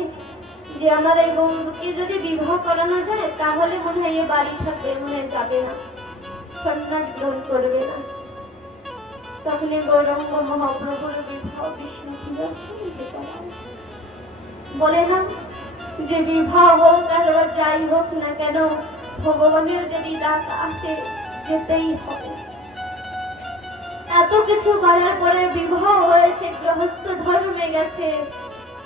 যে আমার এই গৌরকে যদি বিবাহ করানো যায়, তাহলে মনে হয় এ বাড়ি থাকবে, মনে যাবে না, সন্ন্যাস গ্রহণ করবে না। তখন গৌরাঙ্গ মহাপ্রভুর বিবাহ বিষ্ণু বলে না যে বিবাহ হোক আর যাই হোক না কেন, ভগবানের যদি ডাক আসে যেতেই হবে। এত কিছু করার পরে বিবাহ হয়েছে, গৃহস্থ ধর্মে গেছে,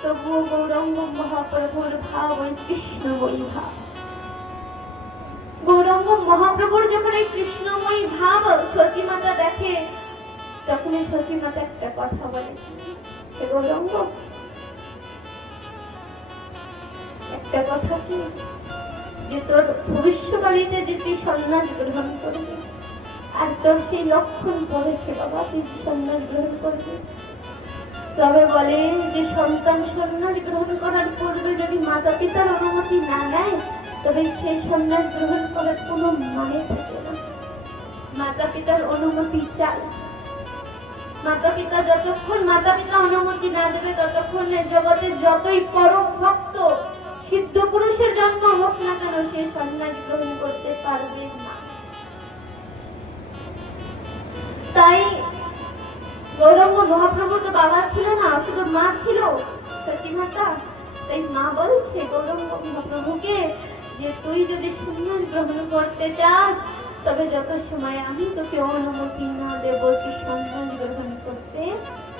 তবুও গৌরাঙ্গ মহাপ্রভুর ভাব ওই কৃষ্ণময়ী ভাব। গৌরাঙ্গ মহাপ্রভুর যখন এই কৃষ্ণময়ী ভাব সতীমাতা দেখে, তখনই সতীমাতা একটা কথা বলে, গৌরাঙ্গ একটা কথা কি, যে তোর ভবিষ্যকালীতে যে তুই সন্ন্যাস গ্রহণ করবি, আর তোর সেই লক্ষণ পড়েছে বাবা, তুই সন্ন্যাস গ্রহণ করবি। তবে বলে যে সন্তান সন্ন্যাস গ্রহণ করার পূর্বে যদি মাতা পিতার অনুমতি না নেয়, তবে সেই সন্ন্যাস গ্রহণ করার কোনো মানে থাকে না। মাতা পিতার অনুমতি চাই। মাতা পিতা যতক্ষণ মাতা পিতা অনুমতি না দেবে, ততক্ষণ জগতে যতই পরম ভক্ত সিদ্ধ পুরুষের জন্ম হোক না কেন, সে সন্ন্যাস গ্রহণ করতে পারবে না। তাই গৌরাঙ্গ মহাপ্রভু তো বাবা ছিল না, শুধু মা ছিল সতীমাতা। তাই মা বলছে গৌরাঙ্গ মহাপ্রভুকে যে তুই যদি সন্ন্যাস গ্রহণ করতে চাস, তবে যত সময় আমি তোকে অনুমতি না দেব, তুই সন্ন্যাস গ্রহণ করতে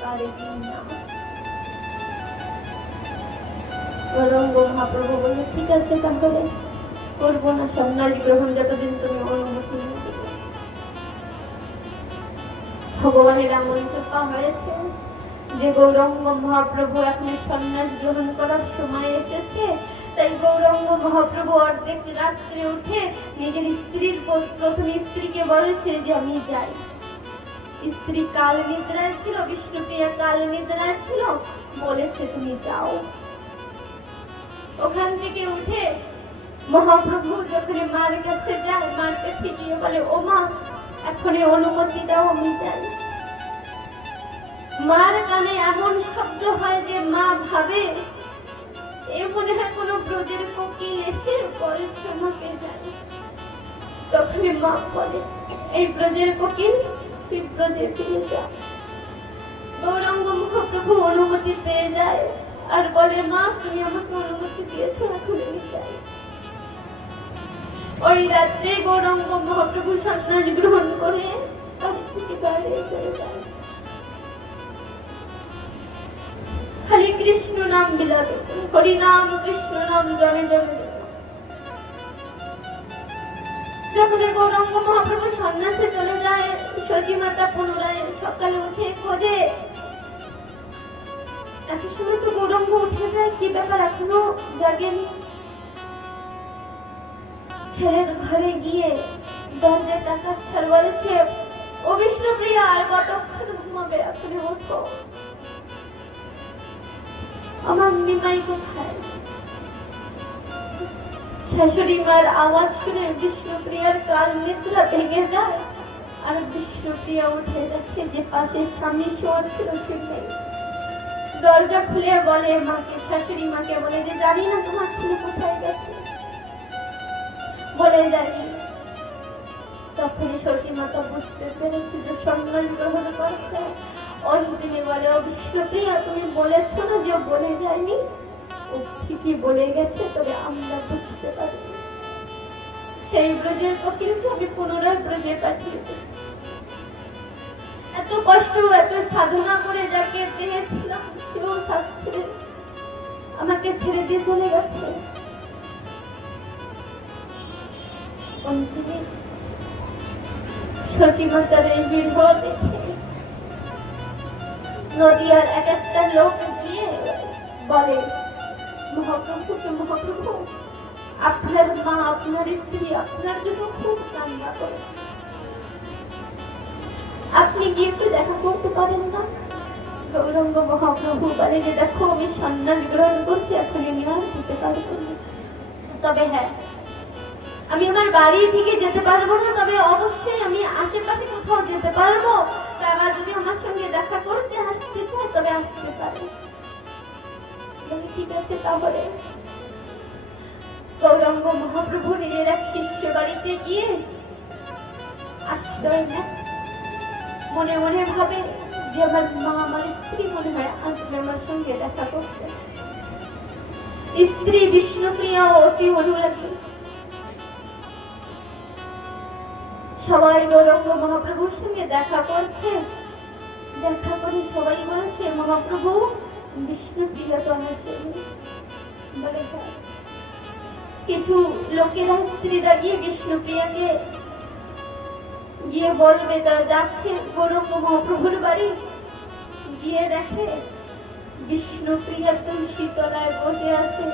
পারবি না। গৌরাঙ্গ মহাপ্রভু বললে ঠিক আছে, তাহলে করবো না সন্ন্যাস গ্রহণ যতদিন তুমি অনুমতি না দেবে। ভগবানের এমন কৃপা হয়েছে যে গৌরাঙ্গ মহাপ্রভু এখন সন্ন্যাস গ্রহণ করার সময় এসেছে। তাই গৌরাঙ্গ মহাপ্রভু অর্ধেক রাত্রে উঠে নিজের স্ত্রীর প্রথম স্ত্রীকে বলেছে যে আমি যাই। স্ত্রী কাল নিদ্রায় ছিল, বিষ্ণুপ্রিয়া কাল নিদ্রায় ছিল, বলেছে তুমি যাও। ওখান থেকে উঠে মহাপ্রভু যখন মার কাছে যায়, মার কাছে গিয়ে বলে ও মা, এখনই অনুমতি দাও, আমি যাই। মার কানে এমন শব্দ হয় যে মা ভাবে এ মনে হয় কোনো ব্রজের কোকিল এসে বলছে আমাকে যাই। তখনই মা বলে এই ব্রজের কোকিল, তুই ব্রজে ফিরে যা। গৌরাঙ্গ মহাপ্রভু অনুমতি পেয়ে যায় আর বলে মা, তুমি আমাকে অনুমতি দিয়েছো, এখন আমি যাই। ওই রাত্রে গৌরাঙ্গ মহাপ্রভু সন্ন্যাস গ্রহণ করে চলে যায়। খালি কৃষ্ণ নাম বিলাপ, হরি নাম কৃষ্ণ নাম জনে জনে। যখন গৌরাঙ্গ মহাপ্রভু সন্ন্যাসে চলে যায়, সতীমাতা পুনরায় সকালে উঠে খোঁজে। একই সময় তো গৌরাঙ্গ উঠে যায়, কি ব্যাপার এখনো জাগেনি। ছেলের ঘরে গিয়ে দরজায় টাকাচ্ছে আর বলেছে ও বিষ্ণুপ্রিয়া, আর কতক্ষণ ঘুমাবে, এখনই ওঠো। আমার নিমাই কোথায়? শাশুড়ি মার আওয়াজ শুনে বিষ্ণুপ্রিয়ার কাল নিদ্রা ভেঙে যায় আর বিষ্ণুপ্রিয়া উঠে দেখে যে পাশে স্বামী শোয়া ছিল সে নেই। দরজা খুলে বলে মাকে, শাশুড়ি মাকে বলে যে জানি না তোমার ছেলে কোথায় গেছে, বলে যাই। তখনই সতীমাতা বুঝতে পেরেছি যে সন্ন্যাস গ্রহণ করছে। অন্তিমে বলে ও বিষ্ণুপ্রিয়া, তুমি বলেছ না যে বলে যায়নি? ও ঠিকই বলে গেছে, তবে আমরা বুঝতে পারি। সেই ব্রজের কোকিলকে আমি পুনরায় ব্রজে পাঠিয়ে দিই। এত কষ্ট এত সাধনা করে যাকে পেয়েছিলাম, সেও শাস্ত্রে আমাকে ছেড়ে দিয়ে চলে গেছে। অন্তিমে সচিমাতার এই বিবাহ দেখে নদিয়ার এক একটা লোক গিয়ে বলে, মহাপ্রভুকে, মহাপ্রভু আপনার মা, আপনার স্ত্রী আপনার জন্য খুব কান্না করে, আপনি কি একটু দেখা করতে পারেন না? গৌরাঙ্গ মহাপ্রভু বলে যে, দেখো আমি সন্ন্যাস গ্রহণ করছি, এখন আমি আর যেতে পারবো না। তবে হ্যাঁ, আমি আমার বাড়ি থেকে যেতে পারবো না, তবে অবশ্যই আমি আশেপাশে কোথাও যেতে পারবো। তারা যদি আমার সঙ্গে দেখা করতে আসতে চায় তবে আসতে পারে। ঠিক আছে, তাহলে গৌরাঙ্গ মহাপ্রভু নিজের এক শিষ্য বাড়িতে গিয়ে আশ্রয় নেয়। মনে মনে ভাবে যে আমার মা, আমার স্ত্রী মনে হয় আসবে আমার সঙ্গে দেখা করতে। স্ত্রী বিষ্ণুপ্রিয়া অতি অনুরাগী। সবাই গৌরাঙ্গ মহাপ্রভুর সঙ্গে দেখা করছে, দেখা করে সবাই বলছে, মহাপ্রভু বিষ্ণুপ্রিয়া তো আমার ছেলে। বলে কিছু লোকেরা, স্ত্রীরা গিয়ে বিষ্ণুপ্রিয়াকে গিয়ে বলবে, তারা যাচ্ছে গৌরাঙ্গ মহাপ্রভুর বাড়ি, গিয়ে দেখে বিষ্ণুপ্রিয়া তুলসী তলায় বসে আছে,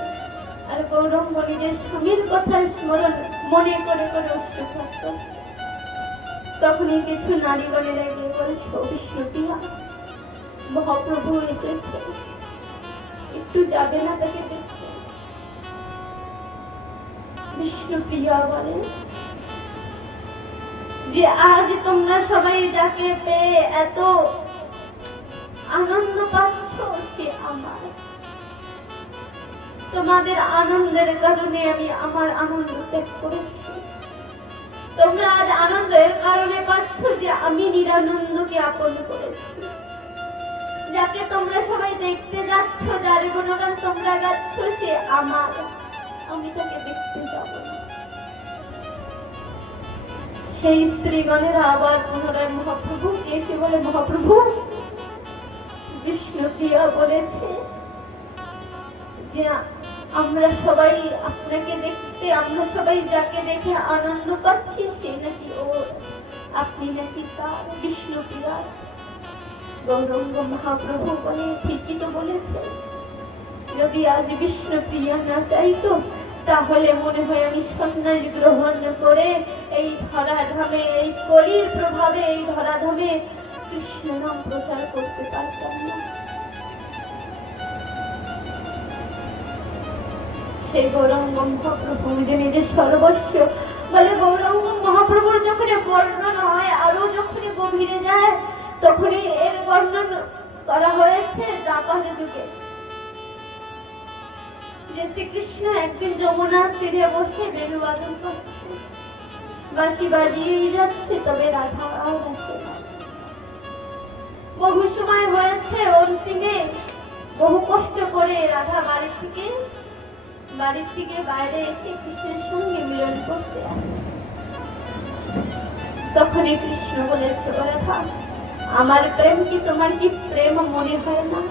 আর গৌরাঙ্গ নিজের স্বামীর কথা স্মরণ মনে করে করে অশ্রু থাকত। তখনই কিছু নারীগণেরা গিয়ে বলছে, বিষ্ণুপ্রিয়া মহাপ্রভু এসেছে, একটু যাবে না তাকে দেখতে? বিষ্ণুপ্রিয়া বলে যে, আজ তোমরা সবাই যাকে পেয়ে এত আনন্দ পাচ্ছ, সে আমার। তোমাদের আনন্দের কারণে আমি আমার আনন্দ ত্যাগ করেছি। তোমরা আজ আনন্দের কারণে পাচ্ছ যে আমি নিরানন্দকে আপন করেছি। যাকে তোমরা সবাই দেখতে যাচ্ছ, যার গুণগান তোমরা গাচ্ছ, সে আমার, আমি তাকে দেখতে যাব না। সেই স্ত্রীগণেরা আবার পুনরায় মহাপ্রভুকে এসে বলে, মহাপ্রভু বিষ্ণুপ্রিয়া বলেছে যে আমরা সবাই আপনাকে দেখতে, আমরা সবাই যাকে দেখে আনন্দ পাচ্ছি, সে নাকি ওর, আপনি নাকি তার, বিষ্ণুপ্রিয়া। গৌরাঙ্গ মহাপ্রভু বলে, ঠিকই তো বলেছে, যদি আজ বিষ্ণুপ্রিয়া না চাইতো তাহলে মনে হয় আমি সন্ন্যাস গ্রহণ করে এই ধরাধামে, এই কলির প্রভাবে এই ধরাধামে কৃষ্ণ নাম প্রচার করতে পারতাম না। সেই গৌরাঙ্গ মহাপ্রভু নিজের সর্বস্ব বলে। গৌরাঙ্গ মহাপ্রভুর যখন বর্ণনা হয় আরো যখন গভীরে যায়, তখনই এর বর্ণনা করা হয়েছে দ্বাপর যুগে, যে শ্রীকৃষ্ণ একদিন যমুনার তীরে বসে বেণুবাদন করছে, বাঁশি বাজিয়েই যাচ্ছে, তবে রাধা আর আসে না। বহু সময় হয়েছে, অন্তিমে বহু কষ্ট করে রাধা বাড়ি থেকে বাইরে এসে কৃষ্ণের সঙ্গে মিলন করতে আসে। তখনই কৃষ্ণ বলেছে, রাধা আমার প্রেম কি তোমার কি প্রেম মনে হয় না?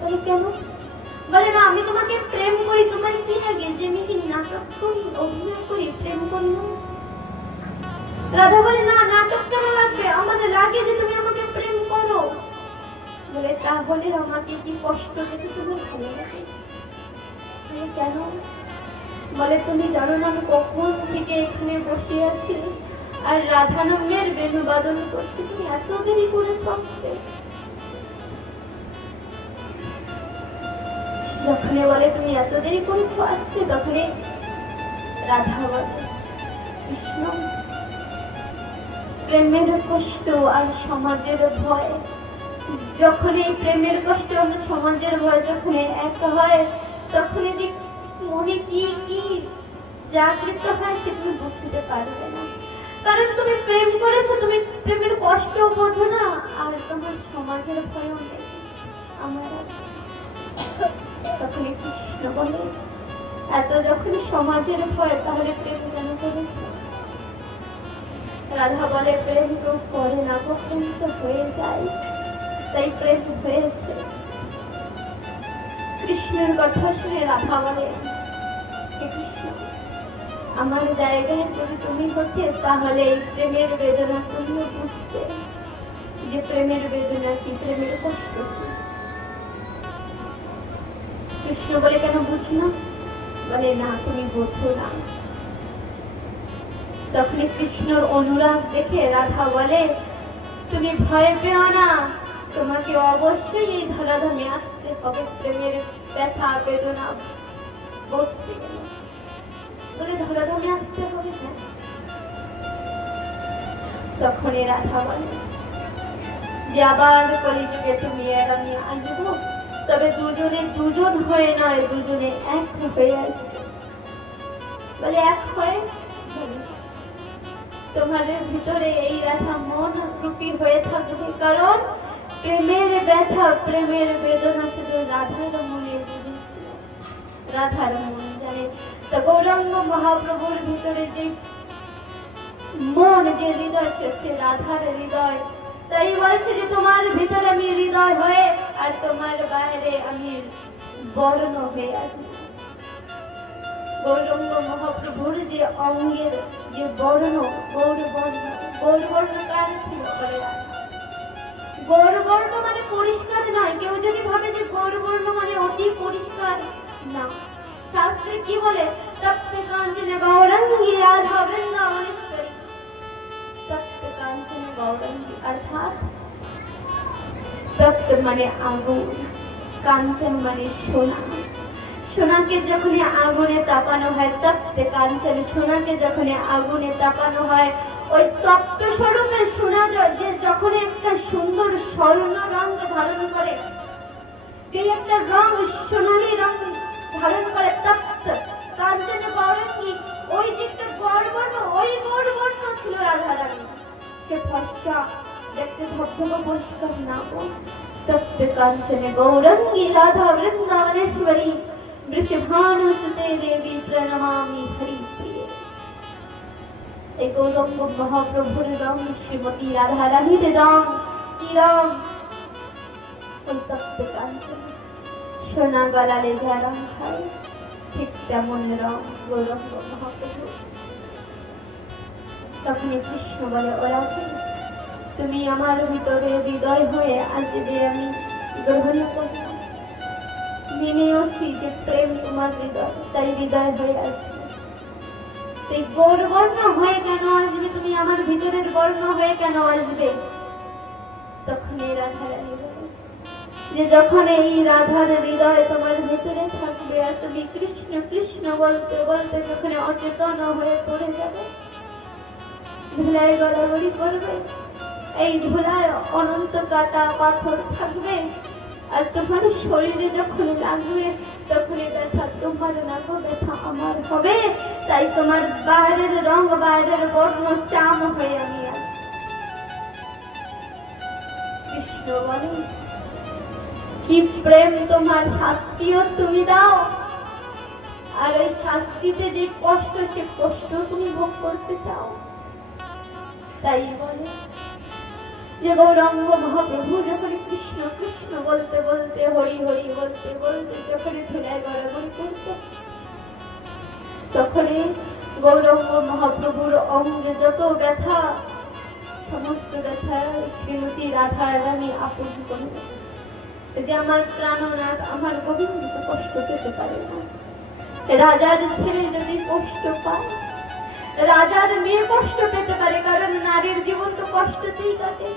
বলে কেন? বলে না, আমি তোমাকে প্রেম করি, তোমার কি লাগে যে আমি কি নাটক করি, অভিনয় করি, প্রেম করি না? রাধা বলে, না নাটক কেন লাগবে, আমাদের লাগে যে তুমি আমাকে প্রেম করো। বলে তাহলে আমাকে কি কষ্ট দিতে তোমার ভালো লাগে? কেন? বলে তুমি জানো না আমি কখন থেকে এখানে বসে আছি আর রাধা নামের বেণুবাদন করছি, তুমি এত দেরি করেছো আসতে। যখনই বলে তুমি এত দেরি করেছো আসতে, তখনই রাধা বলে, কৃষ্ণ প্রেমের কষ্ট আর সমাজের ভয়, যখন এই প্রেমের কষ্ট আর সমাজের ভয় যখন এক হয়, তখন মনে কি কি জাগৃত হয় সে তুমি বুঝতে পারবে না। কারণ তুমি প্রেম করেছো, তুমি প্রেমের কষ্ট বোঝো না, আর তোমার সমাজের ভয় আমার। তখন কৃষ্ণ বলে, এত যখন সমাজের ভয়, তাহলে প্রেম কেন করেছো? রাধা বলে, প্রেম তো করে না, প্রেম তো হয়ে যায়, তাই প্রেম হয়েছে। কৃষ্ণের কথা শুনে রাধা বলে, কৃষ্ণ আমার জায়গায় যদি তুমি হতে তাহলে এই প্রেমের বেদনা তুমিও বুঝতে, যে প্রেমের বেদনা কি, প্রেমের কষ্ট কি। কৃষ্ণ বলে কেন বুঝি না? বলে না, তুমি বোঝো না। তখন কৃষ্ণর অনুরাগ দেখে রাধা বলে, তুমি ভয় পেও না, তোমাকে অবশ্যই এই ধরাধামে আসতে হবে প্রেমের ব্যথা বেদনা বুঝতে গেলে। বলে ধরাধামে আসতে হবে না। তখন রাধা বলে যে আবার কলিযুগে তুমি আর আমি আসবো, তবে দুজনে দুজন হয়ে নয়, দুজনে এক হয়ে আসবে। বলে এক হয়ে তোমাদের ভিতরে এই রাধা মন রূপী হয়ে থাকবে, কারণ প্রেমের ব্যথা প্রেমের বেদনা শুধু রাধার মনে বুঝেছিল, রাধার মন জানে। তো গৌরাঙ্গ মহাপ্রভুর ভিতরে যে মন, যে হৃদয়, সে রাধার হৃদয়। তাই বলছে যে তোমার ভিতরে আমি হৃদয় হয়ে আর তোমার বাইরে আমি বর্ণ হয়ে আছি। গৌরাঙ্গ মহাপ্রভুর যে অঙ্গের যে বর্ণ, গৌরবর্ণ, গৌরবর্ণ কার ছিল? বলে রাধা। গৌরবর্ণ মানে পরিষ্কার নয়। কেউ যদি ভাবে যে গৌরবর্ণ মানে অতি পরিষ্কার, না। শাস্ত্রে কি বলে? তপ্ত কাঞ্চনে গৌরাঙ্গী রাধা বৃন্দাবনেশ্বরী। তপ্ত কাঞ্চনে গৌরাঙ্গী অর্থাৎ তপ্ত মানে আগুন, কাঞ্চন মানে সোনা। সোনাকে যখন আগুনে তাপানো হয়, তপ্ত কাঞ্চন, সোনাকে যখন আগুনে তাপানো হয়, ওই তপ্ত স্বরূপে সোনা যে যখন একটা সুন্দর স্বর্ণ রঙ ধারণ করে, যে একটা রং সোনালী রং ধারণ করে, তপ্ত কাঞ্চনে গৌরাঙ্গী, ওই যে একটা গৌরবর্ণ, ওই গৌরবর্ণ ছিল রাধারানী। সে ফর্সা, দেখতে ধবধব পরিষ্কার না গো। তপ্ত কাঞ্চনে গৌরাঙ্গী রাধা বৃন্দাবনেশ্বরী বৃষভানুসুতে দেবী প্রণমামি হরিপ্রিয়ে। এই গৌরাঙ্গ মহাপ্রভুর রং, শ্রীমতী রাধারানীর রং কি রং? ওই তপ্ত কাঞ্চন, সোনা গলালে যা রং হয় ঠিক তেমন রং গৌরাঙ্গ মহাপ্রভু। তখন কৃষ্ণ বলে, ওরা তুমি আমার ভিতরে হৃদয় হয়ে আসবে, আমি গ্রহণ করলাম, মেনেওছি যে প্রেম তোমার হৃদয়, তাই হৃদয় হয়ে আসবে। এই গৌরবর্ণ হয়ে কেন আসবে? তুমি আমার ভিতরের বর্ণ হয়ে কেন আসবে? তখন এই রাধারানী বলে যে যখন এই রাধার হৃদয় তোমার ভিতরে থাকবে আর তুমি কৃষ্ণ কৃষ্ণ বলতে বলতে যখন অচেতন হয়ে পড়ে যাবে, ধুলায় গড়াগড়ি করবে, এই ধুলায় অনন্ত কাটা পাথর থাকবে, আর তোমার শরীরে যখন লাগবে তখন ব্যথা তোমার না গো, ব্যথা আমার হবে। তাই তোমার বাইরের রং, বাইরের বর্ণ চাম হয়ে আমি আসি। কৃষ্ণ বলে, কি প্রেম তোমার, শাস্তিও তুমি দাও, আর এই শাস্তিতে যে কষ্ট, সে কষ্ট তুমি ভোগ করতে চাও। তাই বলে যে গৌরাঙ্গ মহাপ্রভু যখন কৃষ্ণ কৃষ্ণ বলতে বলতে, হরি হরি বলতে বলতে যখন ধুলায় গড়াগড়ি করত, তখনই গৌরাঙ্গ মহাপ্রভুর অঙ্গে যত ব্যথা, সমস্ত ব্যথা শ্রীমতী রাধা রানী আপন করল। যে আমার প্রাণনাথ, আমার গোবিন্দ কষ্ট পেতে পারে না। রাজার ছেলে যদি কষ্ট পায়, রাজার মেয়ে কষ্ট পেতে পারে, কারণ নারীর জীবন তো কষ্টতেই কাটে।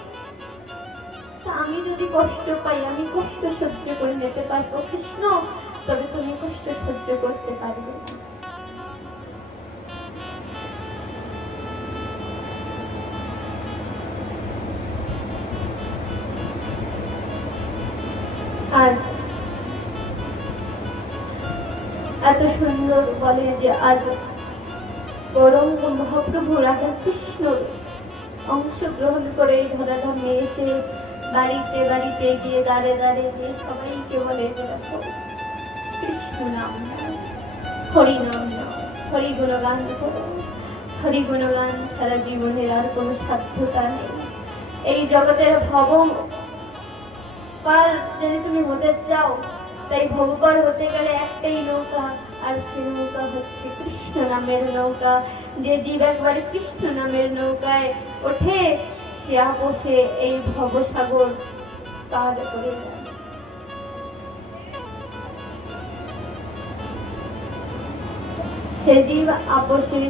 আমি যদি কষ্ট পাই, আমি কষ্ট সহ্য করে নিতে পারবো কৃষ্ণ, তবে তুমি কষ্ট সহ্য করতে পারবে না। আজ এত সুন্দর বলে যে আজ গৌরাঙ্গ মহাপ্রভু রাধা কৃষ্ণ অংশগ্রহণ করে এই ধরাধামে এসে বাড়িতে বাড়িতে গিয়ে দাঁড়ে দাঁড়ে গিয়ে সবাইকে বলে যে দেখো কৃষ্ণ নাম নাও, হরি নাম নাও, হরি গুণগান করো। হরি গুণগান সারা জীবনের আর কোনো সাধ্যতা নেই। এই জগতের ভব পার যদি তুমি হতে চাও, তাই ভবপার হতে গেলে একটাই নৌকা, আর সে নৌকা হচ্ছে কৃষ্ণ নামের নৌকা। যে জীব একবারে কৃষ্ণ নামের নৌকায় ওঠে সে আপোষে এই ভবসাগর পার করে যায়। সে জীব আপোষে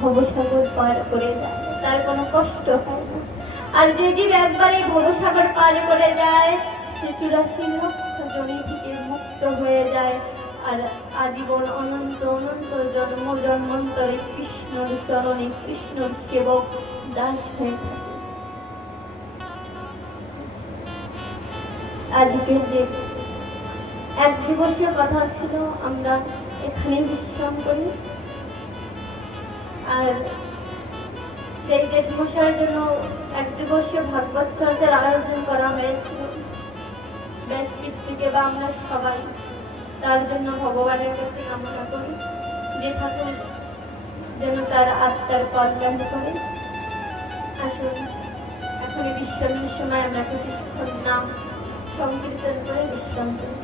ভবসাগর পার করে যায়, তার কোনো কষ্ট হয় না। আর যে জীব একবারে ভবসাগর পার করে যায় সে 84 লক্ষ জনি থেকে মুক্ত হয়ে যায় আর আজীবন অনন্ত অনন্ত জন্ম জন্মান্তরে কৃষ্ণর চরণে কৃষ্ণর সেবক দাস হয়ে থাকে। আজকে যে এক দিবসীয় কথা ছিল, আমরা এখানে বিশ্রাম করি। আর সেই জেঠমশাইয়ের জন্য এক দিবসীয় ভাগবত চর্চার আয়োজন করা হয়েছিল ব্যাসপীঠ থেকে, বা আমরা সবাই তার জন্য ভগবানের কাছে কামনা করি যে ঠাকুর যেন তার আত্মার কল্যাণ করে। আসুন এখন বিশ্রামের সময় আমরা কিছুক্ষণ নাম সংকীর্তন করে বিশ্রাম করি।